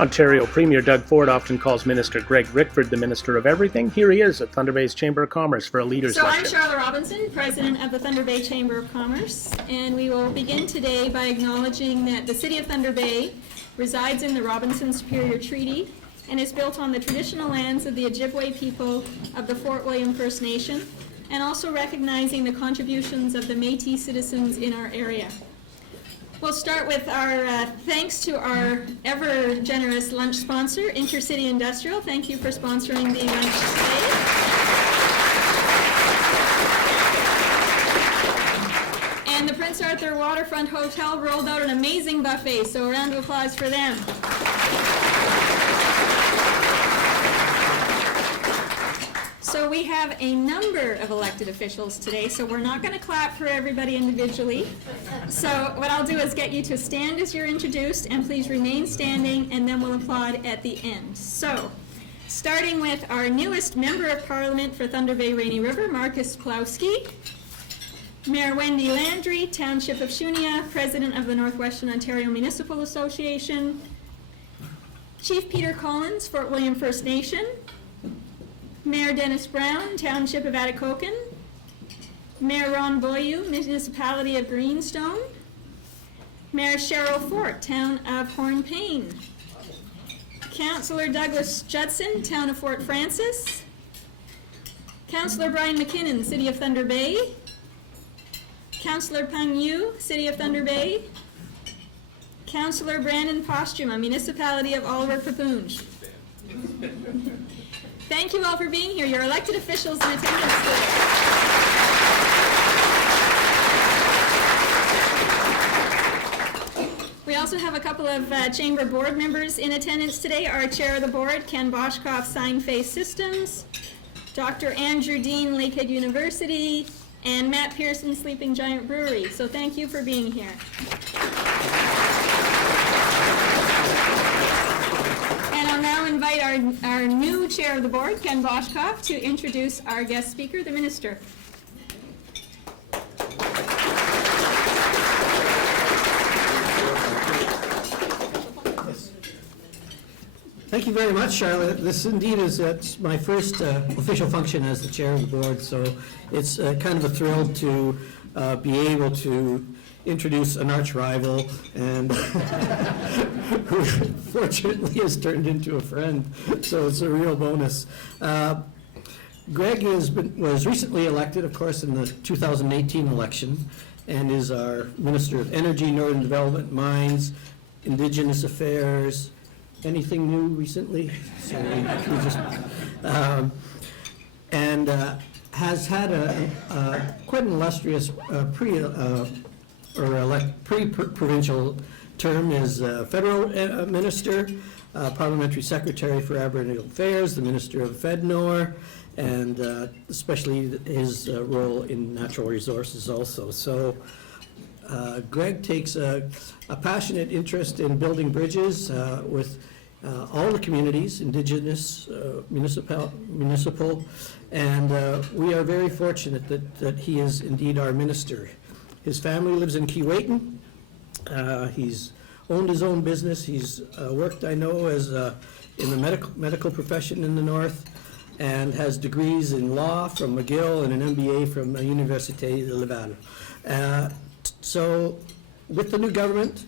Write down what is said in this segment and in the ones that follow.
Ontario Premier Doug Ford often calls Minister Greg Rickford the Minister of Everything. Here he is at Thunder Bay's Chamber of Commerce for a Leaders' Luncheon. I'm Charlotte Robinson, President of the Thunder Bay Chamber of Commerce, and we will begin today by acknowledging that the City of Thunder Bay resides in the Robinson Superior Treaty and is built on the traditional lands of the Ojibwe people of the Fort William First Nation, and also recognizing the contributions of the Métis citizens in our area. We'll start with our thanks to our ever-generous lunch sponsor, Intercity Industrial. Thank you for sponsoring the lunch today. And the Prince Arthur Waterfront Hotel rolled out an amazing buffet, so a round of applause for them. So we have a number of elected officials today, so we're not going to clap for everybody individually. So what I'll do is get you to stand as you're introduced, and please remain standing, and then we'll applaud at the end. So, starting with our newest Member of Parliament for Thunder Bay Rainy River, Marcus Plowski. Mayor Wendy Landry, Township of Shunia, President of the Northwestern Ontario Municipal Association. Chief Peter Collins, Fort William First Nation. Mayor Dennis Brown, Township of Atikokan. Mayor Ron Boyu, Municipality of Greenstone. Mayor Cheryl Fort, Town of Hornpain. Councillor Douglas Judson, Town of Fort Francis. Councillor Brian McKinnon, City of Thunder Bay. Councillor Peng Yu, City of Thunder Bay. Councillor Brandon Postuma, Municipality of Oliver Papoonge. Thank you all for being here. You're elected officials in attendance today. We also have a couple of Chamber board members in attendance today. Our Chair of the Board, Ken Boschkoff, Sign Face Systems, Dr. Andrew Dean, Lakehead University, and Matt Pearson, Sleeping Giant Brewery. So thank you for being here. I'll now invite our new Chair of the Board, Ken Boschkoff, to introduce our guest speaker, the Minister. Thank you very much, Charlotte. This indeed is my first official function as the Chair of the Board, so it's kind of a thrill to be able to introduce an arch rival and who fortunately has turned into a friend, so it's a real bonus. Greg was recently elected, of course, in the 2018 election, and is our Minister of Energy, Northern Development, Mines, Indigenous Affairs. Anything new recently? Sorry, has had a quite an illustrious pre-provincial term as federal minister, parliamentary secretary for Aboriginal Affairs, the Minister of FedNor, and especially his role in natural resources also. So Greg takes a passionate interest in building bridges with all the communities, Indigenous, municipal, and we are very fortunate that he is indeed our minister. His family lives in Keewatin. He's owned his own business. He's worked, I know, as in the medical profession in the north, and has degrees in law from McGill and an MBA from Université de Laval. So with the new government,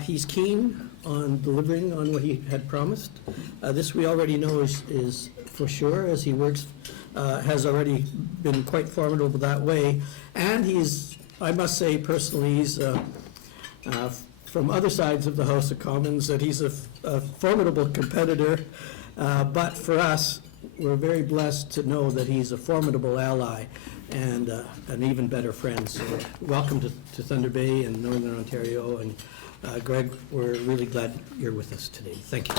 he's keen on delivering on what he had promised. This we already know is for sure, as he works, has already been quite formidable that way. And he's, I must say personally, he's from other sides of the House of Commons, that he's a formidable competitor. But for us, we're very blessed to know that he's a formidable ally and an even better friend. So welcome to Thunder Bay and Northern Ontario. And Greg, we're really glad you're with us today. Thank you.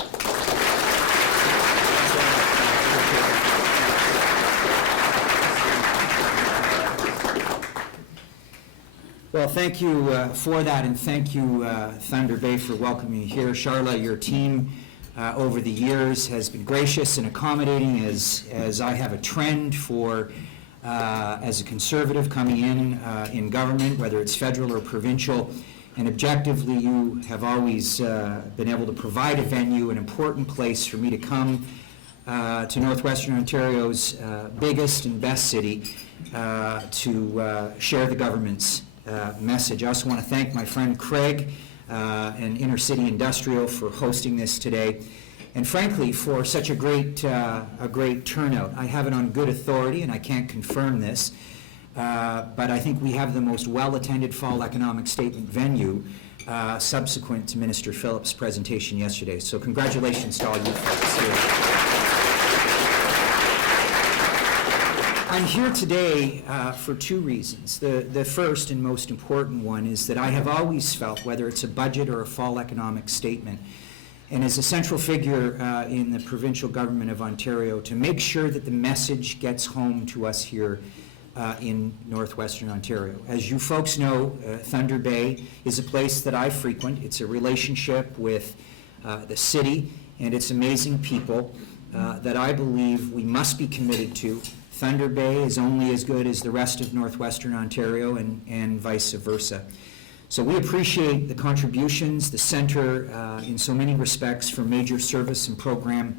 Well, thank you for that, and thank you, Thunder Bay, for welcoming me here. Charlotte, your team over the years has been gracious and accommodating, as I have a trend for as a conservative coming in government, whether it's federal or provincial, and objectively, you have always been able to provide a venue, an important place for me to come to Northwestern Ontario's biggest and best city to share the government's message. I also want to thank my friend Craig and Inner City Industrial for hosting this today, and frankly for such a great turnout. I have it on good authority, and I can't confirm this, but I think we have the most well-attended fall economic statement venue subsequent to Minister Phillips' presentation yesterday. So congratulations to all you folks here. I'm here today for two reasons. The first and most important one is that I have always felt, whether it's a budget or a fall economic statement, and as a central figure in the provincial government of Ontario, to make sure that the message gets home to us here in Northwestern Ontario. As you folks know, Thunder Bay is a place that I frequent. It's a relationship with the city and its amazing people that I believe we must be committed to. Thunder Bay is only as good as the rest of Northwestern Ontario, and vice versa. So we appreciate the contributions, the centre in so many respects for major service and program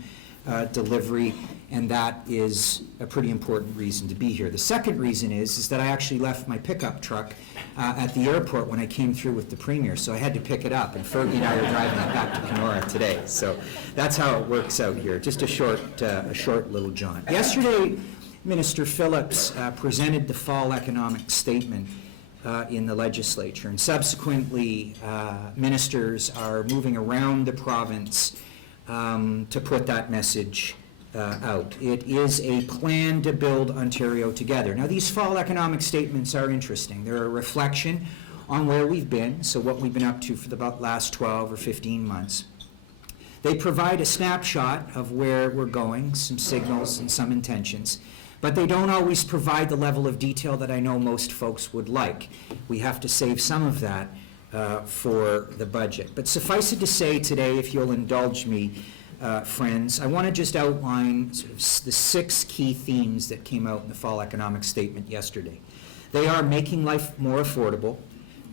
delivery, and that is a pretty important reason to be here. The second reason is that I actually left my pickup truck at the airport when I came through with the Premier, so I had to pick it up, and Fergie and I are driving it back to Kenora today. So that's how it works out here, just a short little jaunt. Yesterday, Minister Phillips presented the fall economic statement in the legislature, and subsequently ministers are moving around the province to put that message out. It is a plan to build Ontario together. Now, these fall economic statements are interesting. They're a reflection on where we've been, so what we've been up to for the last 12 or 15 months. They provide a snapshot of where we're going, some signals and some intentions, but they don't always provide the level of detail that I know most folks would like. We have to save some of that for the budget. But suffice it to say today, if you'll indulge me, friends, I want to just outline sort of the 6 key themes that came out in the fall economic statement yesterday. They are making life more affordable,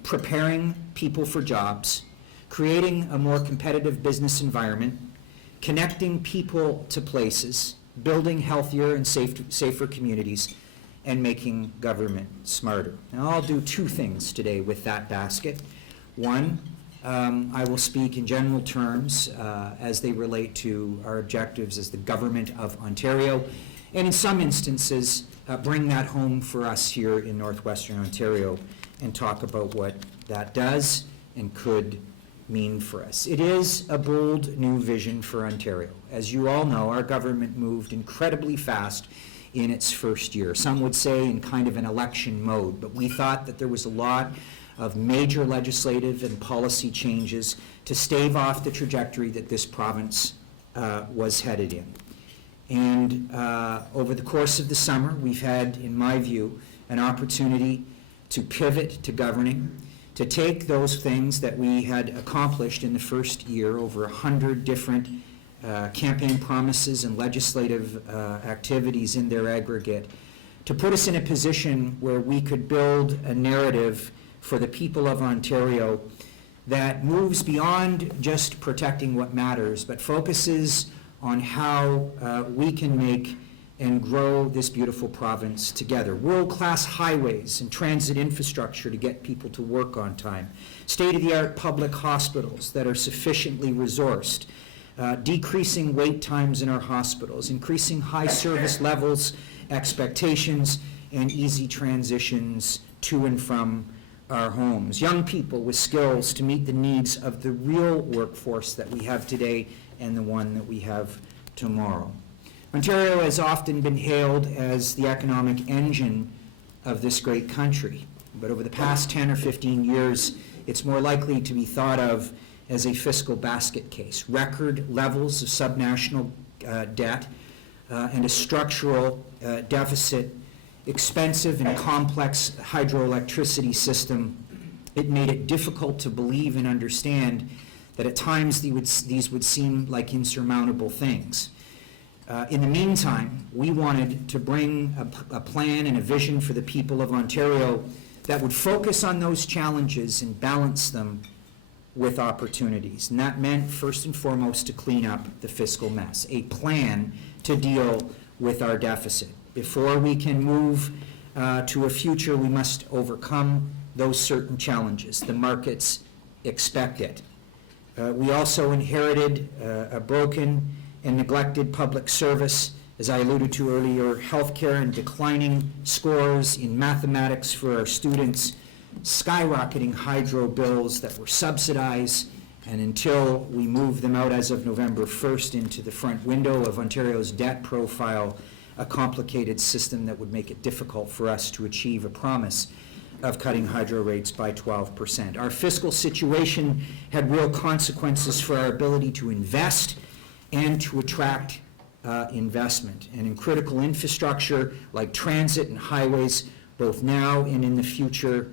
preparing people for jobs, creating a more competitive business environment, connecting people to places, building healthier and safer communities, and making government smarter. Now, I'll do 2 things today with that basket. One, I will speak in general terms as they relate to our objectives as the government of Ontario, and in some instances, bring that home for us here in Northwestern Ontario and talk about what that does and could mean for us. It is a bold new vision for Ontario. As you all know, our government moved incredibly fast in its first year. Some would say in kind of an election mode, but we thought that there was a lot of major legislative and policy changes to stave off the trajectory that this province was headed in. And over the course of the summer, we've had, in my view, an opportunity to pivot to governing, to take those things that we had accomplished in the first year, over 100 different campaign promises and legislative activities in their aggregate, to put us in a position where we could build a narrative for the people of Ontario that moves beyond just protecting what matters, but focuses on how we can make and grow this beautiful province together. World-class highways and transit infrastructure to get people to work on time. State-of-the-art public hospitals that are sufficiently resourced. Decreasing wait times in our hospitals. Increasing high service levels, expectations, and easy transitions to and from our homes. Young people with skills to meet the needs of the real workforce that we have today and the one that we have tomorrow. Ontario has often been hailed as the economic engine of this great country, but over the past 10 or 15 years, it's more likely to be thought of as a fiscal basket case. Record levels of subnational debt and a structural deficit, expensive and complex hydroelectricity system. It made it difficult to believe and understand that at times these would seem like insurmountable things. In the meantime, we wanted to bring a plan and a vision for the people of Ontario that would focus on those challenges and balance them with opportunities. And that meant, first and foremost, to clean up the fiscal mess, a plan to deal with our deficit. Before we can move to a future, we must overcome those certain challenges. The markets expect it. We also inherited a broken and neglected public service, as I alluded to earlier, healthcare and declining scores in mathematics for our students, skyrocketing hydro bills that were subsidized, and until we move them out as of November 1st into the front window of Ontario's debt profile, a complicated system that would make it difficult for us to achieve a promise of cutting hydro rates by 12%. Our fiscal situation had real consequences for our ability to invest and to attract investment. And in critical infrastructure like transit and highways, both now and in the future,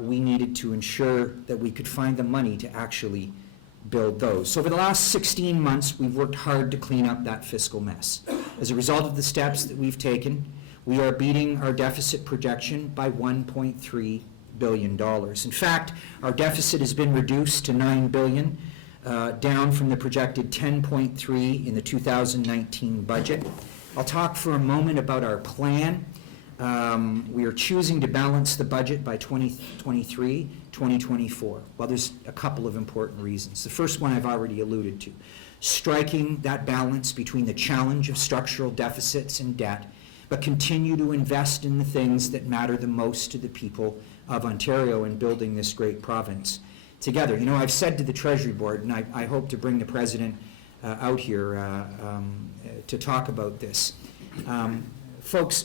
we needed to ensure that we could find the money to actually build those. So over the last 16 months, we've worked hard to clean up that fiscal mess. As a result of the steps that we've taken, we are beating our deficit projection by $1.3 billion. In fact, our deficit has been reduced to $9 billion, down from the projected 10.3 in the 2019 budget. I'll talk for a moment about our plan. We are choosing to balance the budget by 2023, 2024. Well, there's a couple of important reasons. The first one I've already alluded to, striking that balance between the challenge of structural deficits and debt, but continue to invest in the things that matter the most to the people of Ontario in building this great province together. You know, I've said to the Treasury Board, and I hope to bring the President out here to talk about this. Folks,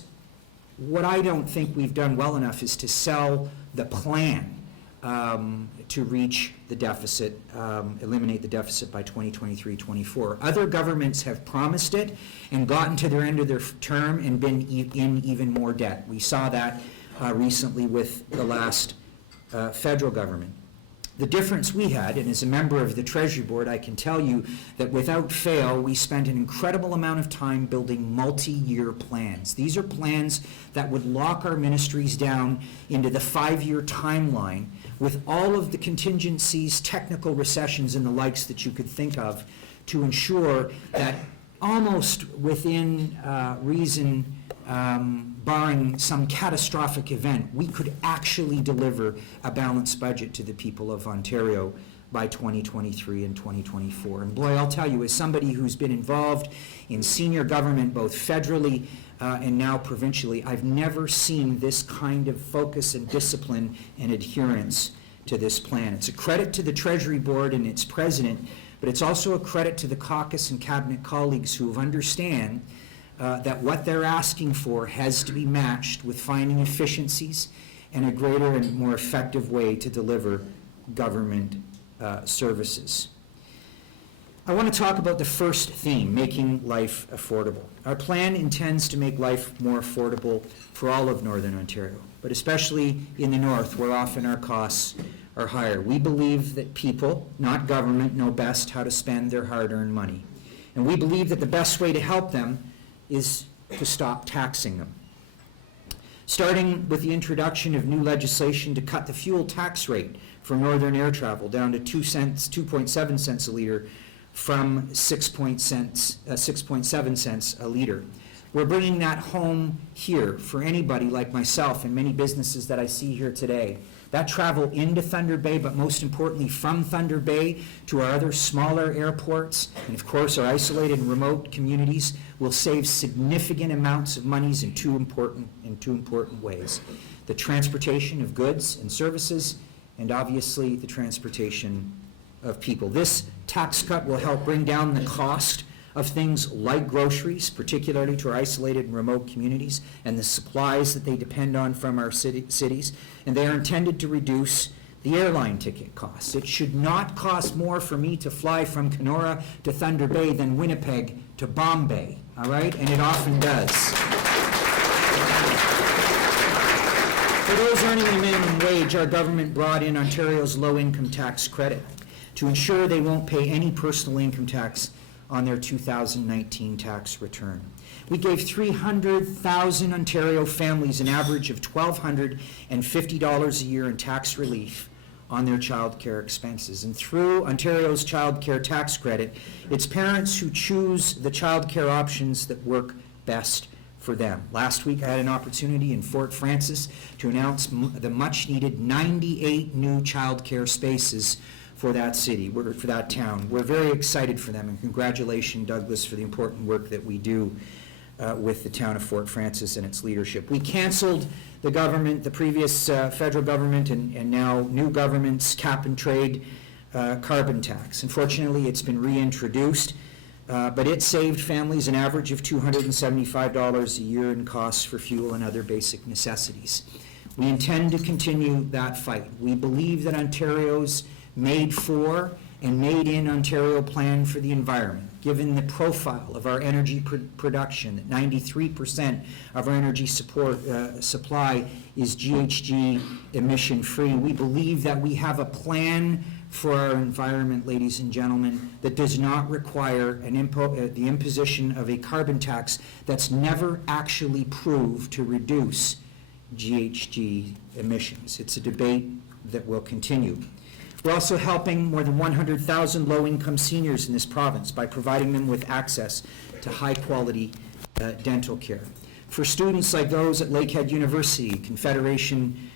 what I don't think we've done well enough is to sell the plan to reach the deficit, eliminate the deficit by 2023-24. Other governments have promised it and gotten to their end of their term and been in even more debt. We saw that recently with the last federal government. The difference we had, and as a member of the Treasury Board, I can tell you that without fail, we spent an incredible amount of time building multi-year plans. These are plans that would lock our ministries down into the 5-year timeline with all of the contingencies, technical recessions, and the likes that you could think of to ensure that almost within reason, barring some catastrophic event, we could actually deliver a balanced budget to the people of Ontario by 2023 and 2024. And boy, I'll tell you, as somebody who's been involved in senior government, both federally and now provincially, I've never seen this kind of focus and discipline and adherence to this plan. It's a credit to the Treasury Board and its president, but it's also a credit to the caucus and cabinet colleagues who understand that what they're asking for has to be matched with finding efficiencies and a greater and more effective way to deliver government services. I want to talk about the first theme, making life affordable. Our plan intends to make life more affordable for all of Northern Ontario, but especially in the north, where often our costs are higher. We believe that people, not government, know best how to spend their hard-earned money. And we believe that the best way to help them is to stop taxing them. Starting with the introduction of new legislation to cut the fuel tax rate for northern air travel down to 2.7 cents a liter from 6.7 cents a liter. We're bringing that home here for anybody like myself and many businesses that I see here today. That travel into Thunder Bay, but most importantly from Thunder Bay to our other smaller airports, and of course our isolated and remote communities, will save significant amounts of monies in two important ways. The transportation of goods and services, and obviously the transportation of people. This tax cut will help bring down the cost of things like groceries, particularly to our isolated and remote communities, and the supplies that they depend on from our cities, and they are intended to reduce the airline ticket costs. It should not cost more for me to fly from Kenora to Thunder Bay than Winnipeg to Bombay, all right? And it often does. For those earning a minimum wage, our government brought in Ontario's low-income tax credit to ensure they won't pay any personal income tax on their 2019 tax return. We gave 300,000 Ontario families an average of $1,250 a year in tax relief on their child care expenses. And through Ontario's child care tax credit, it's parents who choose the child care options that work best for them. Last week, I had an opportunity in Fort Frances to announce the much-needed 98 new child care spaces for that city, for that town. We're very excited for them, and congratulations, Douglas, for the important work that we do with the town of Fort Frances and its leadership. We canceled the government, the previous federal government and now new government's cap and trade carbon tax. Unfortunately, it's been reintroduced, but it saved families an average of $275 a year in costs for fuel and other basic necessities. We intend to continue that fight. We believe that Ontario's Made For and Made in Ontario plan for the environment, given the profile of our energy production, that 93% of our energy supply is GHG emission-free. We believe that we have a plan for our environment, ladies and gentlemen, that does not require the imposition of a carbon tax that's never actually proved to reduce GHG emissions. It's a debate that will continue. We're also helping more than 100,000 low-income seniors in this province by providing them with access to high-quality dental care. For students like those at Lakehead University, Confederation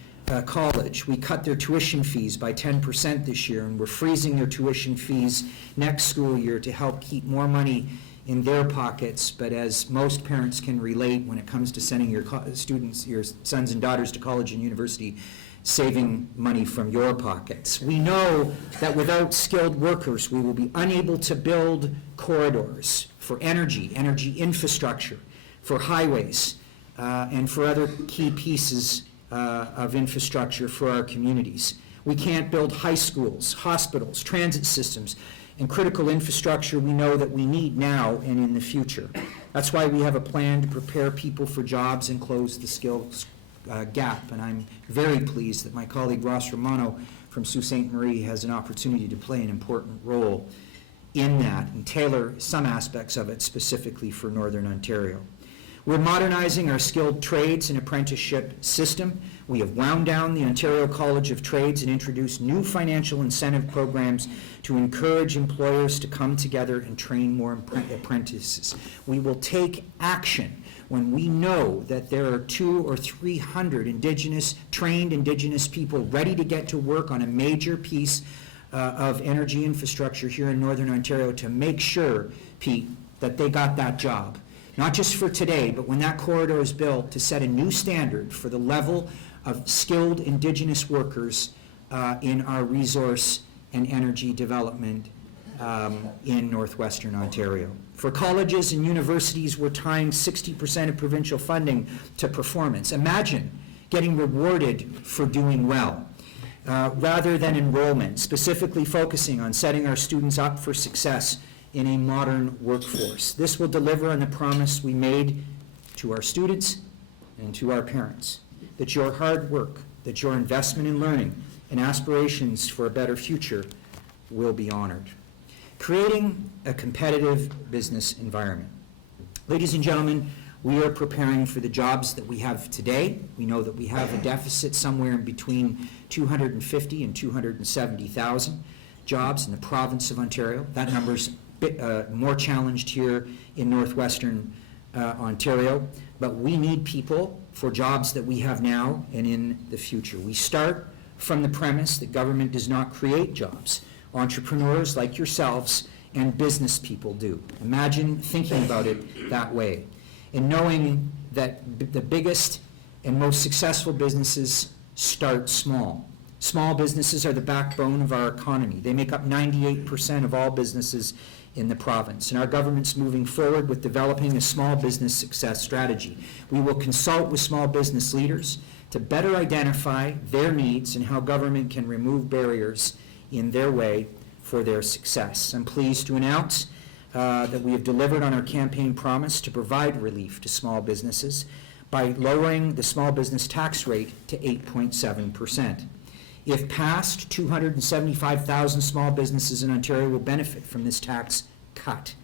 College, we cut their tuition fees by 10% this year, and we're freezing their tuition fees next school year to help keep more money in their pockets. But as most parents can relate, when it comes to sending your students, your sons and daughters to college and university, saving money from your pockets. We know that without skilled workers, we will be unable to build corridors for energy infrastructure, for highways, and for other key pieces of infrastructure for our communities. We can't build high schools, hospitals, transit systems, and critical infrastructure we know that we need now and in the future. That's why we have a plan to prepare people for jobs and close the skills gap, and I'm very pleased that my colleague Ross Romano from Sault Ste. Marie has an opportunity to play an important role in that and tailor some aspects of it specifically for Northern Ontario. We're modernizing our skilled trades and apprenticeship system. We have wound down the Ontario College of Trades and introduced new financial incentive programs to encourage employers to come together and train more apprentices. We will take action when we know that there are 200 or 300 trained Indigenous people ready to get to work on a major piece of energy infrastructure here in Northern Ontario to make sure, Pete, that they got that job. Not just for today, but when that corridor is built, to set a new standard for the level of skilled Indigenous workers in our resource and energy development in northwestern Ontario. For colleges and universities, we're tying 60% of provincial funding to performance. Imagine getting rewarded for doing well rather than enrollment, specifically focusing on setting our students up for success in a modern workforce. This will deliver on the promise we made to our students and to our parents, that your hard work, that your investment in learning and aspirations for a better future will be honored. Creating a competitive business environment. Ladies and gentlemen, we are preparing for the jobs that we have today. We know that we have a deficit somewhere in between 250 and 270,000 jobs in the province of Ontario. That number's more challenged here in northwestern Ontario, but we need people for jobs that we have now and in the future. We start from the premise that government does not create jobs. Entrepreneurs like yourselves and business people do. Imagine thinking about it that way and knowing that the biggest and most successful businesses start small. Small businesses are the backbone of our economy. They make up 98% of all businesses in the province, and our government's moving forward with developing a small business success strategy. We will consult with small business leaders to better identify their needs and how government can remove barriers in their way for their success. I'm pleased to announce that we have delivered on our campaign promise to provide relief to small businesses by lowering the small business tax rate to 8.7%. If passed, 275,000 small businesses in Ontario will benefit from this tax cut.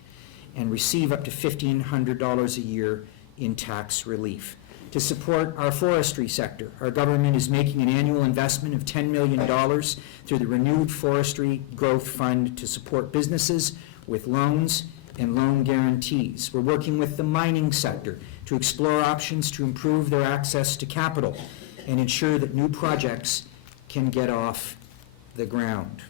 and receive up to $1,500 a year in tax relief. To support our forestry sector, our government is making an annual investment of $10 million through the renewed Forestry Growth Fund to support businesses with loans and loan guarantees. We're working with the mining sector to explore options to improve their access to capital and ensure that new projects can get off the ground.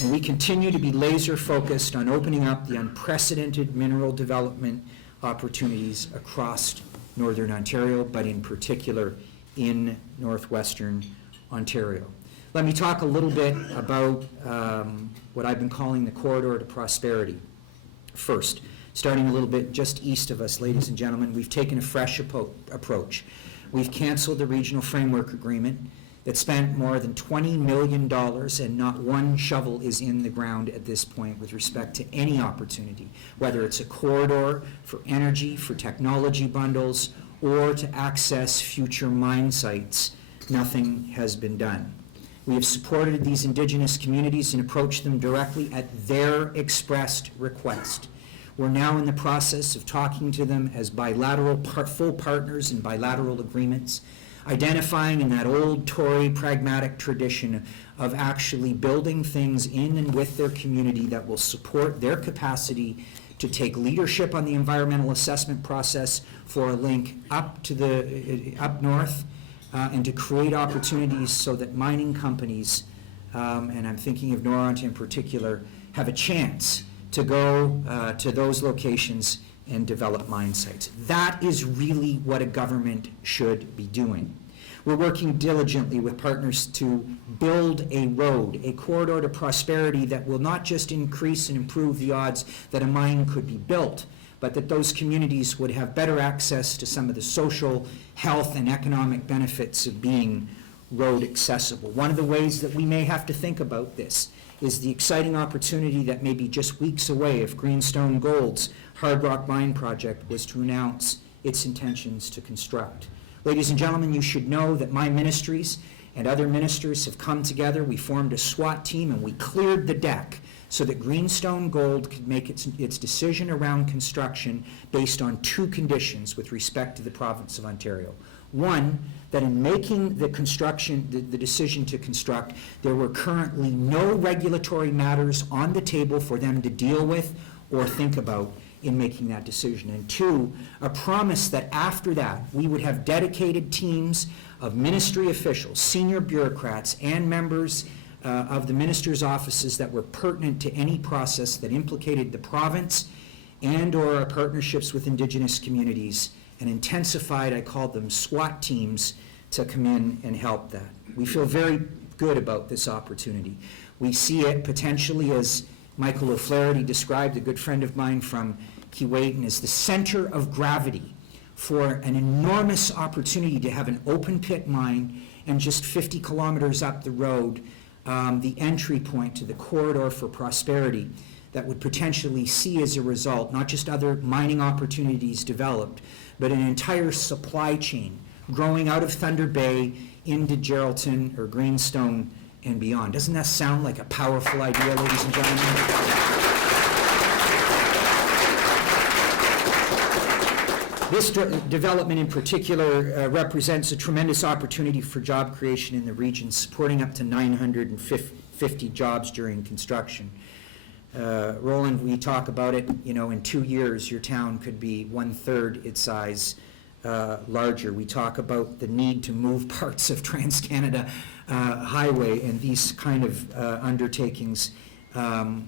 And we continue to be laser focused on opening up the unprecedented mineral development opportunities across Northern Ontario, but in particular in Northwestern Ontario. Let me talk a little bit about what I've been calling the corridor to prosperity. First, starting a little bit just east of us, ladies and gentlemen, we've taken a fresh approach. We've canceled the regional framework agreement that spent more than $20 million, and not one shovel is in the ground at this point with respect to any opportunity, whether it's a corridor for energy, for technology bundles, or to access future mine sites. Nothing has been done. We have supported these Indigenous communities and approached them directly at their expressed request. We're now in the process of talking to them as bilateral full partners in bilateral agreements, identifying in that old Tory pragmatic tradition of actually building things in and with their community that will support their capacity to take leadership on the environmental assessment process for a link up north, and to create opportunities so that mining companies, and I'm thinking of Noront in particular, have a chance to go to those locations and develop mine sites. That is really what a government should be doing. We're working diligently with partners to build a road, a corridor to prosperity that will not just increase and improve the odds that a mine could be built, but that those communities would have better access to some of the social, health, and economic benefits of being road accessible. One of the ways that we may have to think about this is the exciting opportunity that may be just weeks away if Greenstone Gold's Hard Rock Mine project was to announce its intentions to construct. Ladies and gentlemen, you should know that my ministries and other ministers have come together. We formed a SWAT team and we cleared the deck so that Greenstone Gold could make its decision around construction based on two conditions with respect to the province of Ontario. One, that in making the construction, the decision to construct, there were currently no regulatory matters on the table for them to deal with or think about in making that decision. And two, a promise that after that, we would have dedicated teams of ministry officials, senior bureaucrats, and members of the minister's offices that were pertinent to any process that implicated the province and or our partnerships with Indigenous communities, and intensified, I called them SWAT teams, to come in and help that. We feel very good about this opportunity. We see it potentially, as Michael O'Flaherty described, a good friend of mine from Keewatin, as the center of gravity for an enormous opportunity to have an open pit mine, and just 50 kilometers up the road, the entry point to the corridor for prosperity that would potentially see as a result not just other mining opportunities developed, but an entire supply chain growing out of Thunder Bay into Geraldton or Greenstone and beyond. Doesn't that sound like a powerful idea, ladies and gentlemen? This development in particular represents a tremendous opportunity for job creation in the region, supporting up to 950 jobs during construction. Roland, we talk about it, in 2 years your town could be 1/3 its size larger. We talk about the need to move parts of Trans-Canada Highway and these kind of undertakings.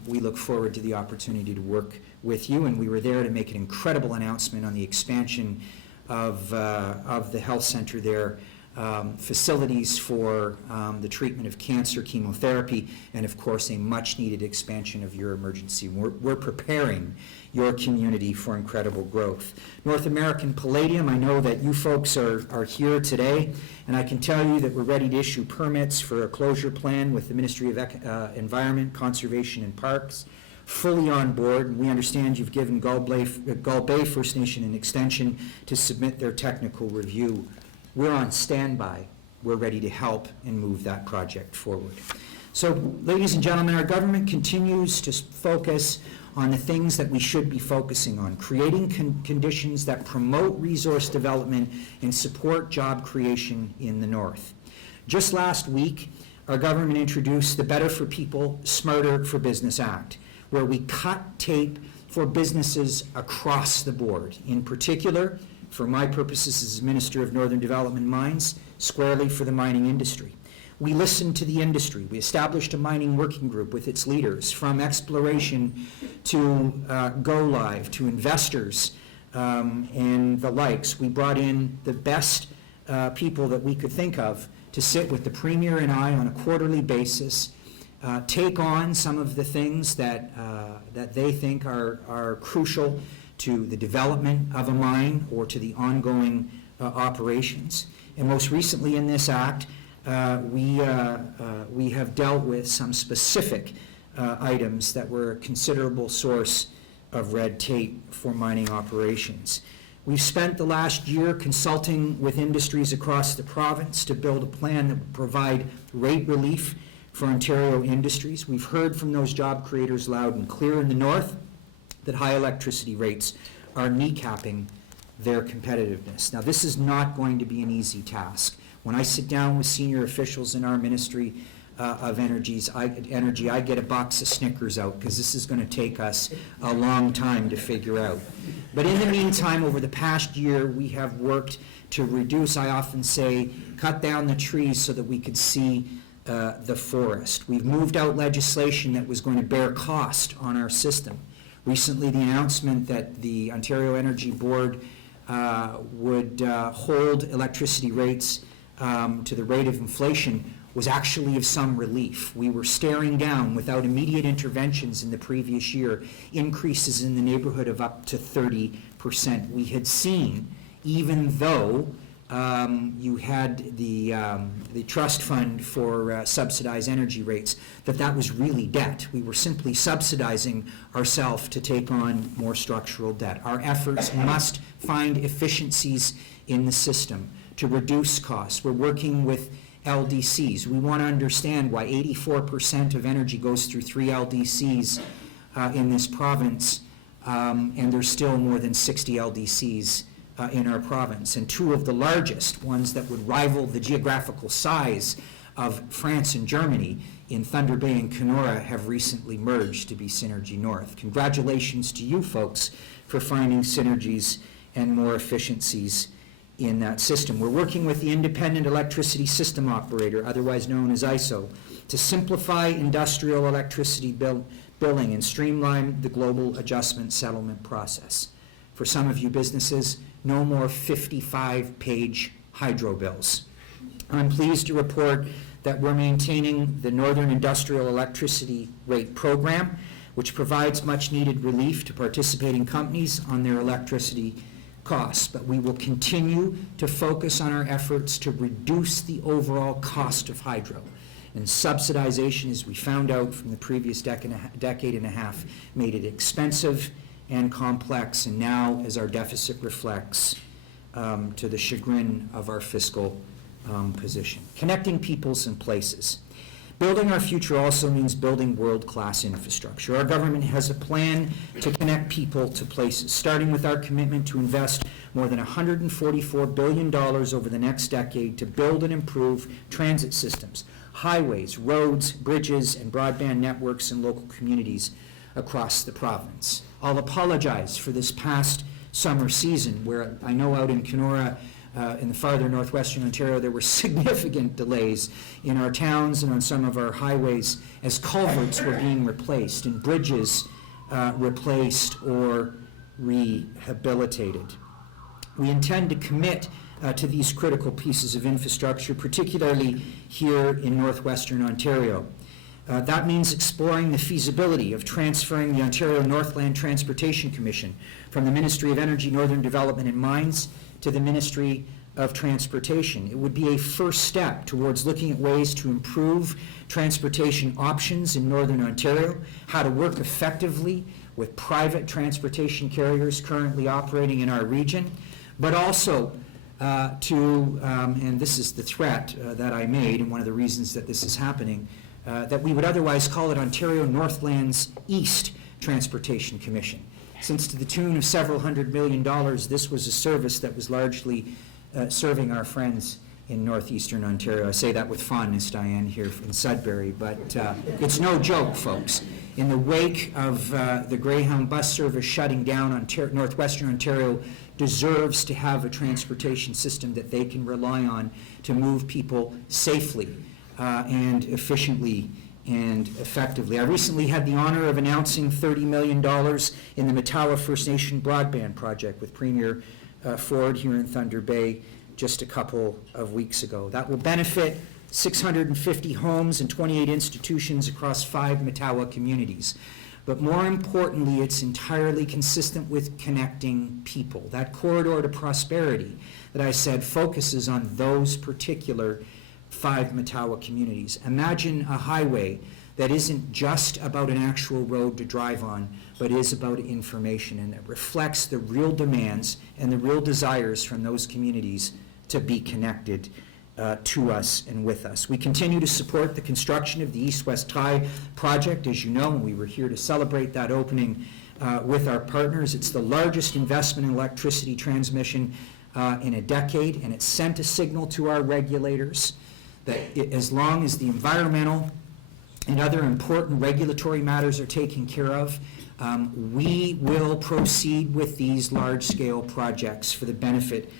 We look forward to the opportunity to work with you, and we were there to make an incredible announcement on the expansion of the health center there, facilities for the treatment of cancer, chemotherapy, and of course a much-needed expansion of your emergency. We're preparing your community for incredible growth. North American Palladium, I know that you folks are here today, and I can tell you that we're ready to issue permits for a closure plan with the Ministry of Environment, Conservation, and Parks, fully on board. And we understand you've given Gull Bay First Nation an extension to submit their technical review. We're on standby. We're ready to help and move that project forward. So, ladies and gentlemen, our government continues to focus on the things that we should be focusing on, creating conditions that promote resource development and support job creation in the North. Just last week, our government introduced the Better for People, Smarter for Business Act, where we cut tape for businesses across the board. In particular, for my purposes as Minister of Northern Development and Mines, squarely for the mining industry. We listened to the industry. We established a mining working group with its leaders, from exploration to go live, to investors and the likes. We brought in the best people that we could think of to sit with the Premier and I on a quarterly basis, take on some of the things that they think are crucial to the development of a mine or to the ongoing operations. And most recently in this act, we have dealt with some specific items that were a considerable source of red tape for mining operations. We've spent the last year consulting with industries across the province to build a plan that would provide rate relief for Ontario industries. We've heard from those job creators loud and clear in the North that high electricity rates are kneecapping their competitiveness. Now, this is not going to be an easy task. When I sit down with senior officials in our Ministry of Energy, I get a box of Snickers out, because this is going to take us a long time to figure out. But in the meantime, over the past year, we have worked to reduce, I often say, cut down the trees so that we could see the forest. We've moved out legislation that was going to bear cost on our system. Recently, the announcement that the Ontario Energy Board would hold electricity rates to the rate of inflation was actually of some relief. We were staring down, without immediate interventions in the previous year, increases in the neighborhood of up to 30%. We had seen, even though you had the trust fund for subsidized energy rates, that was really debt. We were simply subsidizing ourselves to take on more structural debt. Our efforts must find efficiencies in the system to reduce costs. We're working with LDCs. We want to understand why 84% of energy goes through 3 LDCs in this province, and there's still more than 60 LDCs in our province, and 2 of the largest ones that would rival the geographical size of France and Germany in Thunder Bay and Kenora have recently merged to be Synergy North. Congratulations to you folks for finding synergies and more efficiencies in that system. We're working with the Independent Electricity System Operator, otherwise known as ISO, to simplify industrial electricity billing and streamline the global adjustment settlement process. For some of you businesses, no more 55-page hydro bills. I'm pleased to report that we're maintaining the Northern Industrial Electricity Rate Program, which provides much-needed relief to participating companies on their electricity costs, but we will continue to focus on our efforts to reduce the overall cost of hydro. And subsidization, as we found out from the previous decade and a half, made it expensive and complex, and now, as our deficit reflects, to the chagrin of our fiscal position. Connecting peoples and places. Building our future also means building world-class infrastructure. Our government has a plan to connect people to places, starting with our commitment to invest more than $144 billion over the next decade to build and improve transit systems, highways, roads, bridges, and broadband networks in local communities across the province. I'll apologize for this past summer season, where I know out in Kenora, in the farther northwestern Ontario, there were significant delays in our towns and on some of our highways as culverts were being replaced and bridges replaced or rehabilitated. We intend to commit to these critical pieces of infrastructure, particularly here in northwestern Ontario. That means exploring the feasibility of transferring the Ontario Northland Transportation Commission from the Ministry of Energy, Northern Development and Mines to the Ministry of Transportation. It would be a first step towards looking at ways to improve transportation options in Northern Ontario, how to work effectively with private transportation carriers currently operating in our region, but also and this is the threat that I made, and one of the reasons that this is happening, that we would otherwise call it Ontario Northlands East Transportation Commission. Since to the tune of several $100 million, this was a service that was largely serving our friends in northeastern Ontario. I say that with fondness, Diane, here in Sudbury, but it's no joke, folks. In the wake of the Greyhound bus service shutting down, northwestern Ontario deserves to have a transportation system that they can rely on to move people safely and efficiently and effectively. I recently had the honor of announcing $30 million in the Matawa First Nation broadband project with Premier Ford here in Thunder Bay just a couple of weeks ago. That will benefit 650 homes and 28 institutions across 5 Matawa communities. But more importantly, it's entirely consistent with connecting people. That corridor to prosperity that I said focuses on those particular 5 Matawa communities. Imagine a highway that isn't just about an actual road to drive on, but is about information, and that reflects the real demands and the real desires from those communities to be connected to us and with us. We continue to support the construction of the East-West Tie project. As you know, we were here to celebrate that opening with our partners. It's the largest investment in electricity transmission in a decade, and it sent a signal to our regulators that as long as the environmental and other important regulatory matters are taken care of, we will proceed with these large-scale projects for the benefit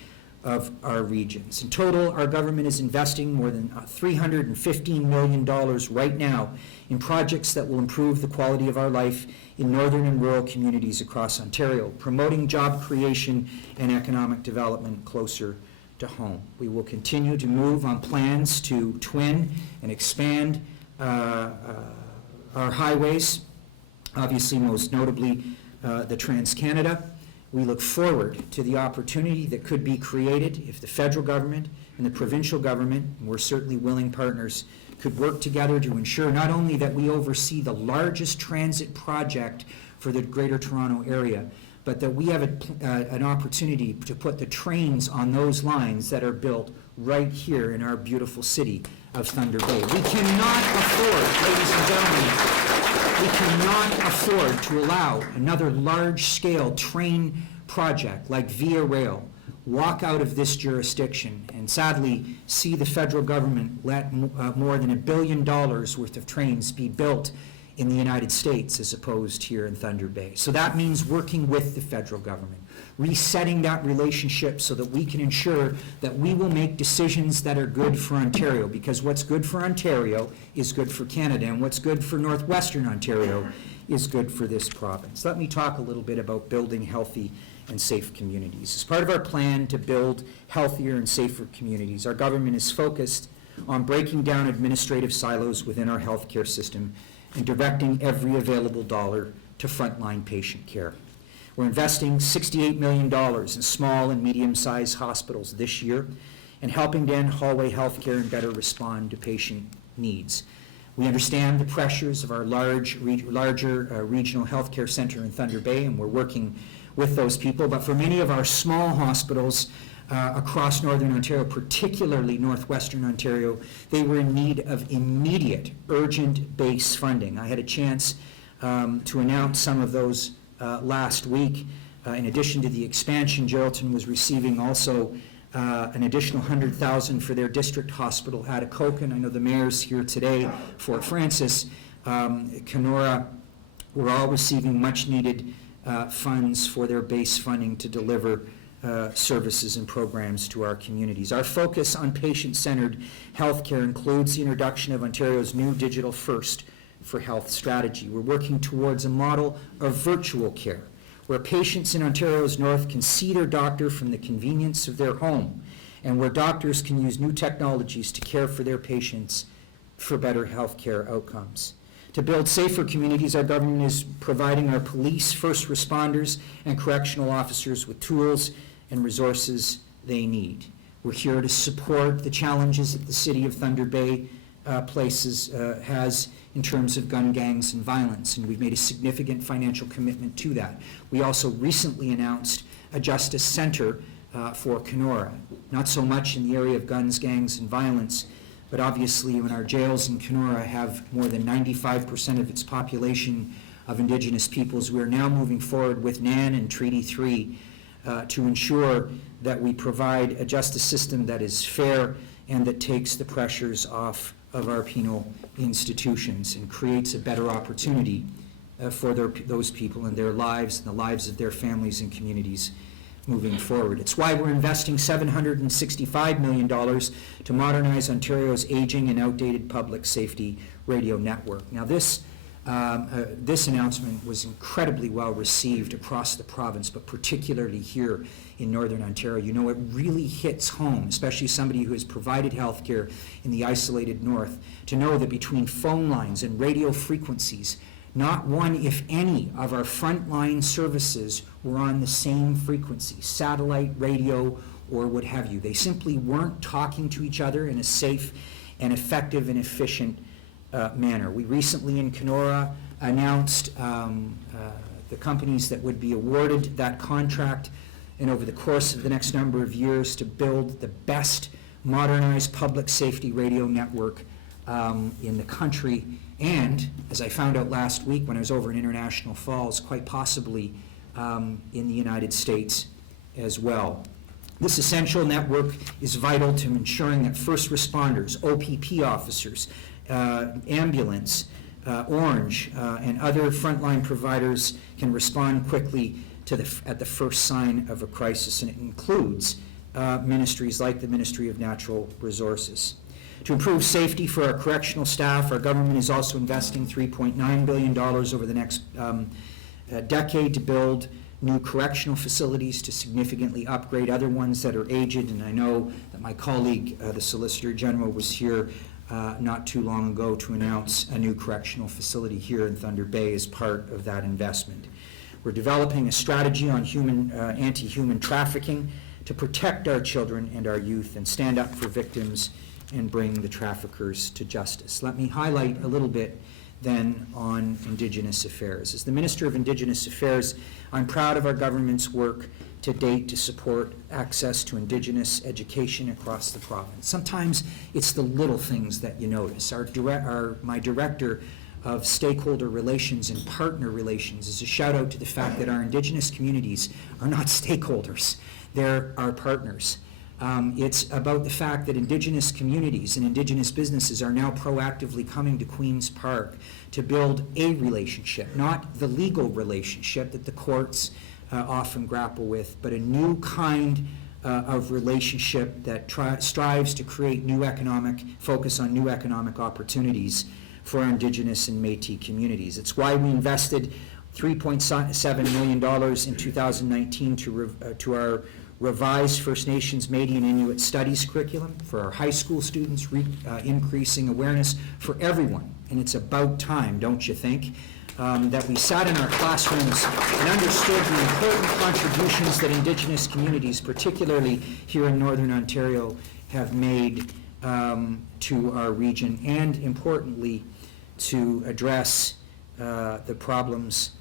of our regions. In total, our government is investing more than $315 million right now in projects that will improve the quality of our life in northern and rural communities across Ontario, promoting job creation and economic development closer to home. We will continue to move on plans to twin and expand our highways, obviously most notably the Trans-Canada. We look forward to the opportunity that could be created if the federal government and the provincial government, and we're certainly willing partners, could work together to ensure not only that we oversee the largest transit project for the Greater Toronto Area, but that we have an opportunity to put the trains on those lines that are built right here in our beautiful city of Thunder Bay. We cannot afford, ladies and gentlemen, we cannot afford to allow another large-scale train project like Via Rail walk out of this jurisdiction and sadly see the federal government let more than $1 billion worth of trains be built in the United States as opposed here in Thunder Bay. So that means working with the federal government, resetting that relationship so that we can ensure that we will make decisions that are good for Ontario, because what's good for Ontario is good for Canada, and what's good for northwestern Ontario is good for this province. Let me talk a little bit about building healthy and safe communities. As part of our plan to build healthier and safer communities, our government is focused on breaking down administrative silos within our healthcare system and directing every available dollar to frontline patient care. We're investing $68 million in small and medium-sized hospitals this year and helping to end hallway healthcare and better respond to patient needs. We understand the pressures of our larger regional healthcare center in Thunder Bay, and we're working with those people. But for many of our small hospitals across northern Ontario, particularly northwestern Ontario, they were in need of immediate, urgent base funding. I had a chance to announce some of those last week. In addition to the expansion, Geraldton was receiving also an additional $100,000 for their district hospital at Atikokan. I know the mayor's here today, Fort Francis, Kenora, were all receiving much-needed funds for their base funding to deliver services and programs to our communities. Our focus on patient-centered healthcare includes the introduction of Ontario's new Digital First for Health strategy. We're working towards a model of virtual care, where patients in Ontario's north can see their doctor from the convenience of their home, and where doctors can use new technologies to care for their patients for better healthcare outcomes. To build safer communities, our government is providing our police, first responders, and correctional officers with tools and resources they need. We're here to support the challenges that the city of Thunder Bay has in terms of gun gangs and violence, and we've made a significant financial commitment to that. We also recently announced a justice center for Kenora, not so much in the area of guns, gangs, and violence, but obviously when our jails in Kenora have more than 95% of its population of Indigenous peoples. We are now moving forward with NAN and Treaty 3 to ensure that we provide a justice system that is fair and that takes the pressures off of our penal institutions and creates a better opportunity for those people and their lives and the lives of their families and communities moving forward. It's why we're investing $765 million to modernize Ontario's aging and outdated public safety radio network. Now this announcement was incredibly well received across the province, but particularly here in Northern Ontario. You know, it really hits home, especially somebody who has provided health care in the isolated north, to know that between phone lines and radio frequencies, not one, if any, of our frontline services were on the same frequency, satellite, radio, or what have you. They simply weren't talking to each other in a safe and effective and efficient manner. We recently in Kenora announced the companies that would be awarded that contract, and over the course of the next number of years to build the best modernized public safety radio network in the country, and, as I found out last week when I was over in International Falls, quite possibly in the United States as well. This essential network is vital to ensuring that first responders, OPP officers, ambulance, Orange, and other frontline providers can respond quickly at the first sign of a crisis, and it includes ministries like the Ministry of Natural Resources. To improve safety for our correctional staff, our government is also investing $3.9 billion over the next decade to build new correctional facilities, to significantly upgrade other ones that are aged. And I know that my colleague, the Solicitor General, was here not too long ago to announce a new correctional facility here in Thunder Bay as part of that investment. We're developing a strategy on anti-human trafficking to protect our children and our youth and stand up for victims and bring the traffickers to justice. Let me highlight a little bit then on Indigenous Affairs. As the Minister of Indigenous Affairs, I'm proud of our government's work to date to support access to Indigenous education across the province. Sometimes it's the little things that you notice. My Director of Stakeholder Relations and Partner Relations is a shout out to the fact that our Indigenous communities are not stakeholders, they're our partners. It's about the fact that Indigenous communities and Indigenous businesses are now proactively coming to Queen's Park to build a relationship, not the legal relationship that the courts often grapple with, but a new kind of relationship that strives to create focus on new economic opportunities for our Indigenous and Métis communities. It's why we invested $3.7 million in 2019 to our revised First Nations, Métis, and Inuit Studies curriculum for our high school students, increasing awareness for everyone. And it's about time, don't you think, that we sat in our classrooms and understood the important contributions that Indigenous communities, particularly here in Northern Ontario, have made to our region, and importantly, to address the problems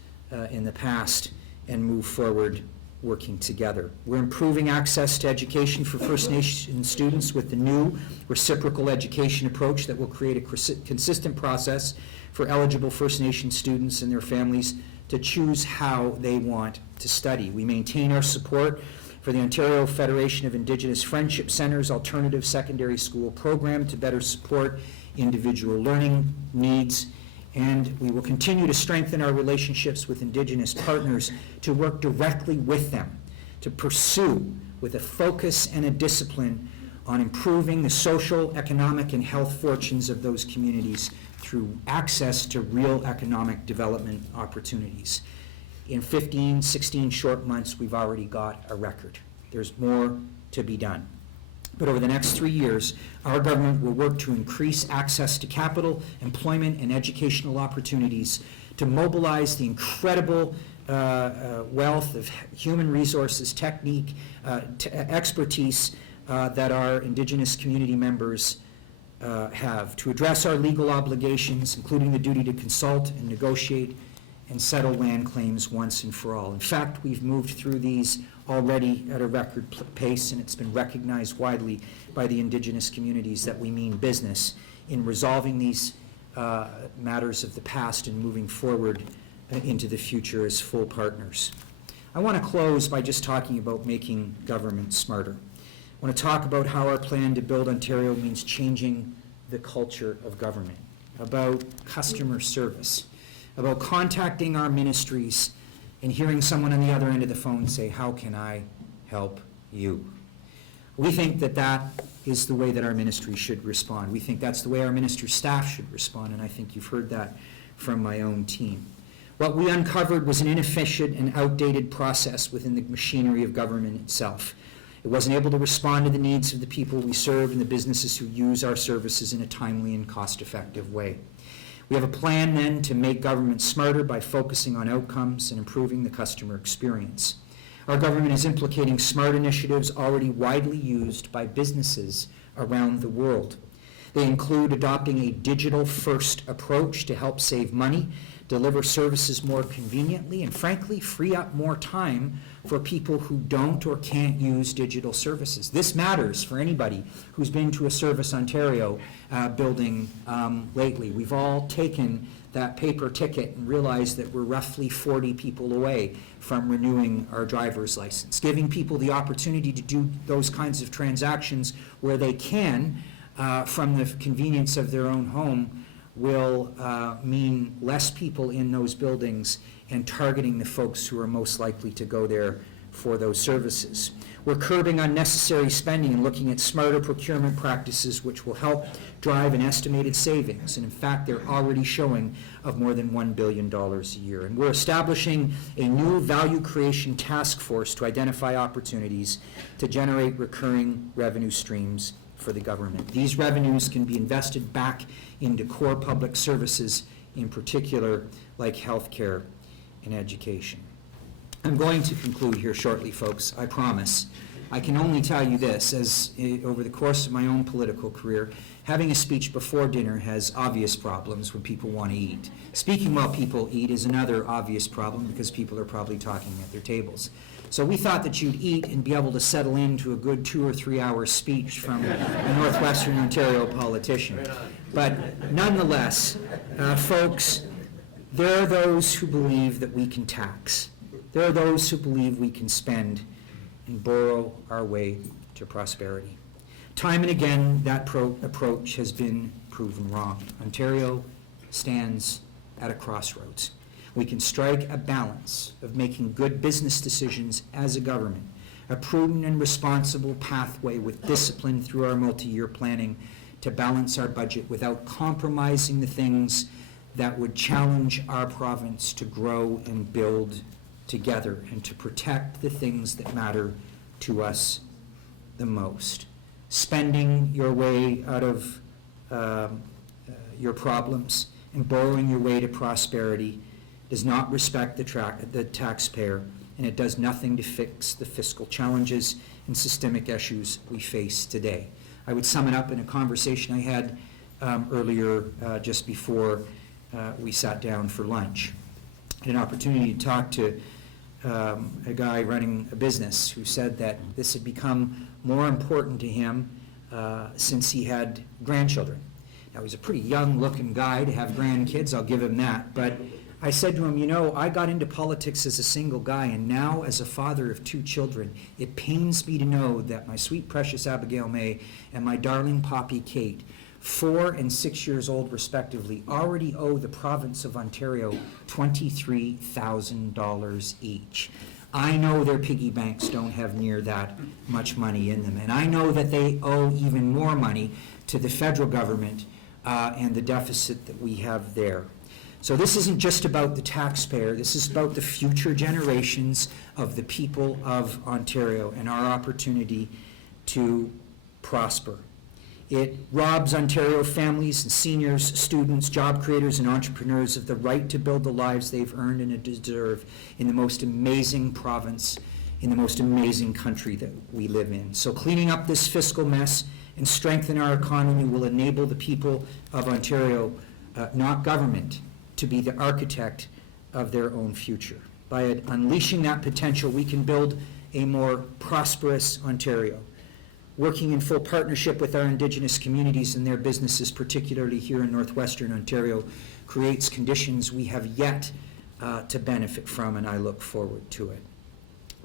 in the past and move forward working together. We're improving access to education for First Nation students with the new reciprocal education approach that will create a consistent process for eligible First Nation students and their families to choose how they want to study. We maintain our support for the Ontario Federation of Indigenous Friendship Centres Alternative Secondary School program to better support individual learning needs, and we will continue to strengthen our relationships with Indigenous partners to work directly with them to pursue with a focus and a discipline on improving the social, economic, and health fortunes of those communities through access to real economic development opportunities. In 15, 16 short months, we've already got a record. There's more to be done. But over the next 3 years, our government will work to increase access to capital, employment, and educational opportunities to mobilize the incredible wealth of human resources, technique, expertise that our Indigenous community members have, to address our legal obligations, including the duty to consult and negotiate and settle land claims once and for all. In fact, we've moved through these already at a record pace, and it's been recognized widely by the Indigenous communities that we mean business in resolving these matters of the past and moving forward into the future as full partners. I want to close by just talking about making government smarter. I want to talk about how our plan to build Ontario means changing the culture of government, about customer service, about contacting our ministries and hearing someone on the other end of the phone say, "How can I help you?" We think that that is the way that our ministry should respond. We think that's the way our ministry staff should respond, and I think you've heard that from my own team. What we uncovered was an inefficient and outdated process within the machinery of government itself. It wasn't able to respond to the needs of the people we serve and the businesses who use our services in a timely and cost-effective way. We have a plan then to make government smarter by focusing on outcomes and improving the customer experience. Our government is implicating smart initiatives already widely used by businesses around the world. They include adopting a digital-first approach to help save money, deliver services more conveniently, and frankly, free up more time for people who don't or can't use digital services. This matters for anybody who's been to a Service Ontario building lately. We've all taken that paper ticket and realized that we're roughly 40 people away from renewing our driver's license. Giving people the opportunity to do those kinds of transactions where they can from the convenience of their own home will mean less people in those buildings and targeting the folks who are most likely to go there for those services. We're curbing unnecessary spending and looking at smarter procurement practices which will help drive an estimated savings, and in fact they're already showing, of more than $1 billion a year. And we're establishing a new value creation task force to identify opportunities to generate recurring revenue streams for the government. These revenues can be invested back into core public services, in particular like healthcare and education. I'm going to conclude here shortly, folks, I promise. I can only tell you this, as over the course of my own political career, having a speech before dinner has obvious problems when people want to eat. Speaking while people eat is another obvious problem because people are probably talking at their tables. So we thought that you'd eat and be able to settle into a good 2 or 3 hour speech from a Northwestern Ontario politician. But nonetheless, folks, there are those who believe that we can tax. There are those who believe we can spend and borrow our way to prosperity. Time and again, that approach has been proven wrong. Ontario stands at a crossroads. We can strike a balance of making good business decisions as a government, a prudent and responsible pathway with discipline through our multi-year planning to balance our budget without compromising the things that would challenge our province to grow and build together and to protect the things that matter to us the most. Spending your way out of your problems and borrowing your way to prosperity does not respect the taxpayer, and it does nothing to fix the fiscal challenges and systemic issues we face today. I would sum it up in a conversation I had earlier just before we sat down for lunch. I had an opportunity to talk to a guy running a business who said that this had become more important to him since he had grandchildren. Now, he's a pretty young-looking guy to have grandkids, I'll give him that, but I said to him, you know, I got into politics as a single guy, and now as a father of 2 children, it pains me to know that my sweet, precious Abigail May and my darling Poppy Kate, 4 and 6 years old respectively, already owe the province of Ontario $23,000 each. I know their piggy banks don't have near that much money in them, and I know that they owe even more money to the federal government and the deficit that we have there. So this isn't just about the taxpayer, this is about the future generations of the people of Ontario and our opportunity to prosper. It robs Ontario families and seniors, students, job creators, and entrepreneurs of the right to build the lives they've earned and deserve in the most amazing province, in the most amazing country that we live in. So cleaning up this fiscal mess and strengthen our economy will enable the people of Ontario, not government, to be the architect of their own future. By unleashing that potential, we can build a more prosperous Ontario. Working in full partnership with our Indigenous communities and their businesses, particularly here in Northwestern Ontario, creates conditions we have yet to benefit from, and I look forward to it.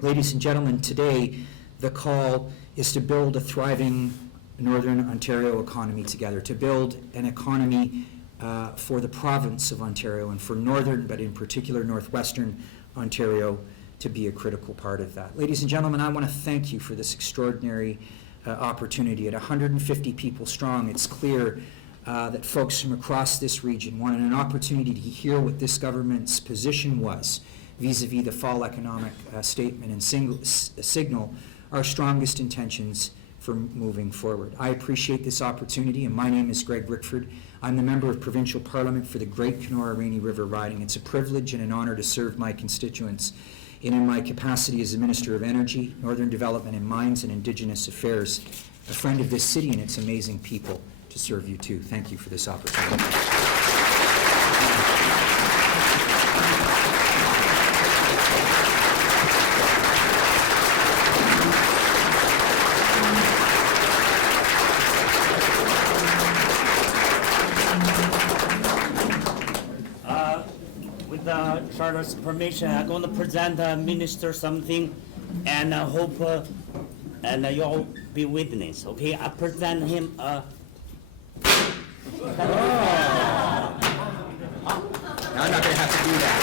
Ladies and gentlemen, today the call is to build a thriving Northern Ontario economy together, to build an economy for the province of Ontario and for Northern, but in particular Northwestern Ontario, to be a critical part of that. Ladies and gentlemen, I want to thank you for this extraordinary opportunity. At 150 people strong, it's clear that folks from across this region wanted an opportunity to hear what this government's position was vis-a-vis the fall economic statement and signal our strongest intentions for moving forward. I appreciate this opportunity, and my name is Greg Rickford. I'm the Member of Provincial Parliament for the Great Kenora Rainy River riding. It's a privilege and an honor to serve my constituents, and in my capacity as the Minister of Energy, Northern Development and Mines, and Indigenous Affairs, a friend of this city and its amazing people, to serve you too. Thank you for this opportunity. With Charlotte's permission, I'm going to present Minister something, and I hope and you all be witness. Okay, I present him. Now I'm not going to have to do that.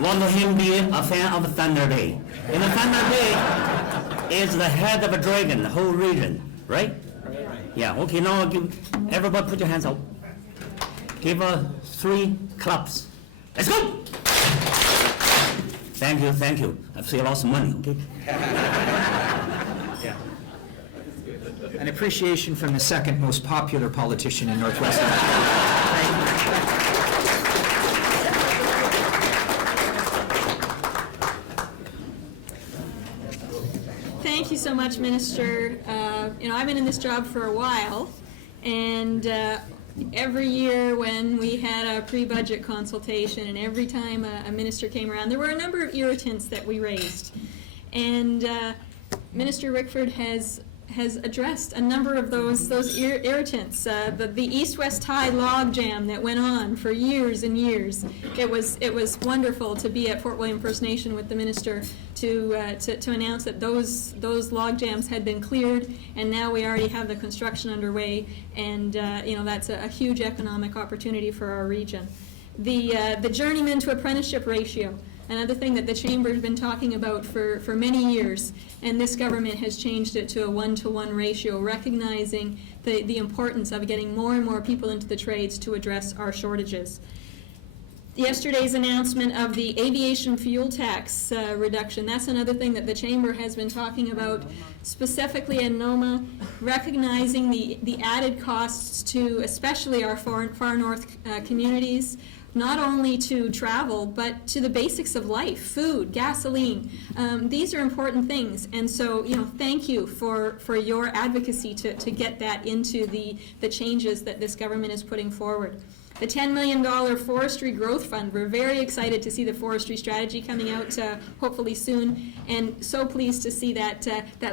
Want him be a fan of Thunder Bay. And the Thunder Bay is the head of a dragon, the whole region, right? Yeah, okay, now I'll give, everybody put your hands up. Give 3 claps. Let's go! Thank you, thank you. I've saved lots of money, okay? An appreciation from the second most popular politician in Northwestern. Thank you so much, Minister. I've been in this job for a while, and every year when we had a pre-budget consultation, and every time a minister came around, there were a number of irritants that we raised. And Minister Rickford has addressed a number of those irritants. The east-west tie log jam that went on for years and years. It was wonderful to be at Fort William First Nation with the minister to announce that those log jams had been cleared, and now we already have the construction underway, and that's a huge economic opportunity for our region. The Journeyman to Apprenticeship ratio. Another thing that the Chamber has been talking about for many years, and this government has changed it to a 1-to-1 ratio, recognizing the importance of getting more and more people into the trades to address our shortages. Yesterday's announcement of the aviation fuel tax reduction, that's another thing that the Chamber has been talking about, specifically in NOMA, recognizing the added costs to especially our far north communities, not only to travel, but to the basics of life, food, gasoline. These are important things, and so, thank you for your advocacy to get that into the changes that this government is putting forward. The $10 million Forestry Growth Fund, we're very excited to see the forestry strategy coming out hopefully soon, and so pleased to see that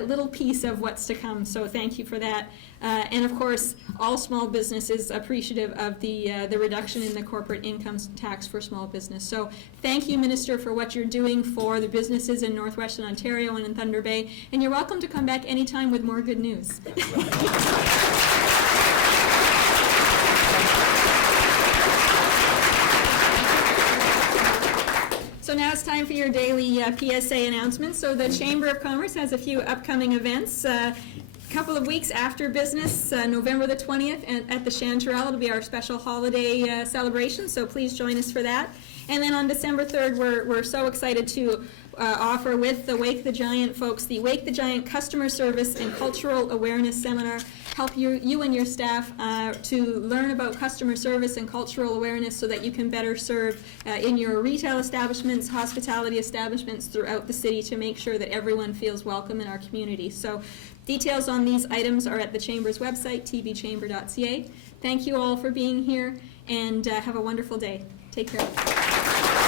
little piece of what's to come, so thank you for that. And of course, all small businesses appreciative of the reduction in the corporate income tax for small business. So thank you, Minister, for what you're doing for the businesses in Northwestern Ontario and in Thunder Bay, and you're welcome to come back anytime with more good news. So now it's time for your daily PSA announcements. So the Chamber of Commerce has a few upcoming events. Couple of weeks after business, November the 20th at the Chanterelle, it'll be our special holiday celebration, so please join us for that. And then on December 3rd, we're so excited to offer with the Wake the Giant folks, the Wake the Giant Customer Service and Cultural Awareness Seminar. Help you and your staff to learn about customer service and cultural awareness so that you can better serve in your retail establishments, hospitality establishments throughout the city to make sure that everyone feels welcome in our community. So details on these items are at the Chamber's website, tbchamber.ca. Thank you all for being here, and have a wonderful day. Take care.